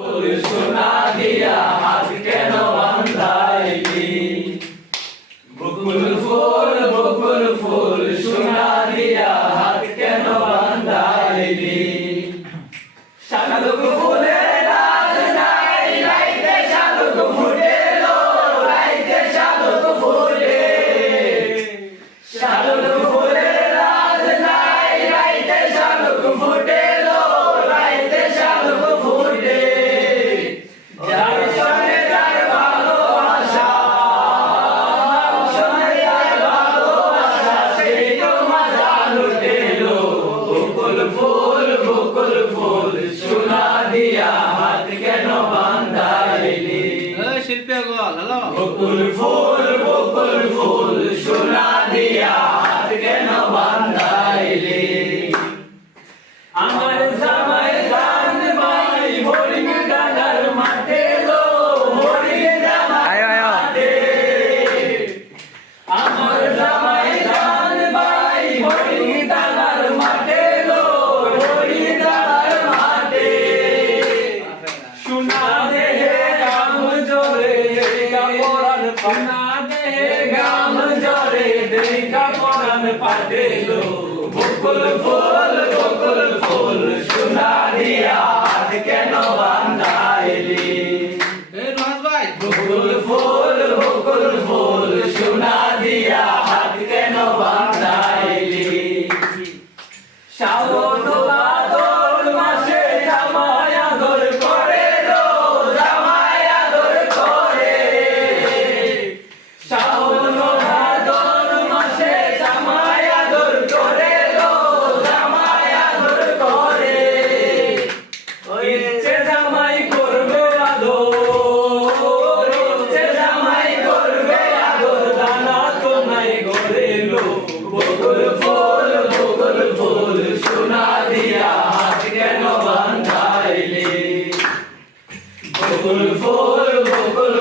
সোনা দিয়া হাত কেন বান্ধাইলি বকুল ফুল সোনা দিয়া হাত কেন বান্ধাইলি শালুক ফুলের রাজ নাই রাইতে শালুক ফুটেলো রাইতে শালুক ফুটে শালুক ফুলের রাজ নাই রাইতে শালুক ফুটেলো রাইতে শালুক ফুটে যার সঙ্গে যার ভালোবাসা সঙ্গে যার ভালোবাসা সেই তো মজা লুটেলো বকুল ফুল সোনা দিয়া হাত কেন বান্ধাইলি শিল্পী গল হ্যালো বকুল ফুল সোনা দিয়া হাত কেন বান্ধাইলি আমার জামাই জান ভাই হরিণ ডাঙার মাঠে লো হরিণ ডাঙার মাঠে আমার জামাই জান ভাই হরিণ ডাঙার মাঠে লো হরিণ ডাঙার মাঠে সোনা দেহে গাম জোরে কাপড়ান সোনা দেহে গাম জোরে দেখা পরান পাটে লো বকুল ফুল সোনা দিয়া হাত কেন বান্ধাইলি রোহান ভাই বকুল ফুল সোনা দিয়া হাত কেন বান্ধাইলি শ্রাবণ ভাদর মাসে জামাই আদর করে লো জামাই আদর করে শ্রাবণ ভাদর মাসে জামাই আদর করে লো জামাই আদর করে ইচ্ছে জামাই করবে আদর ইচ্ছে জামাই করবে আদর দানা তো নাই গড়ে লো বকুল ফুল সোনা দিয়া হাত কেন বান্ধাইলি বকুল ফুল